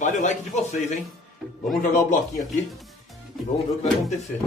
vale o like de vocês, hein? Vamos jogar o bloquinho aqui e vamos ver o que vai acontecer.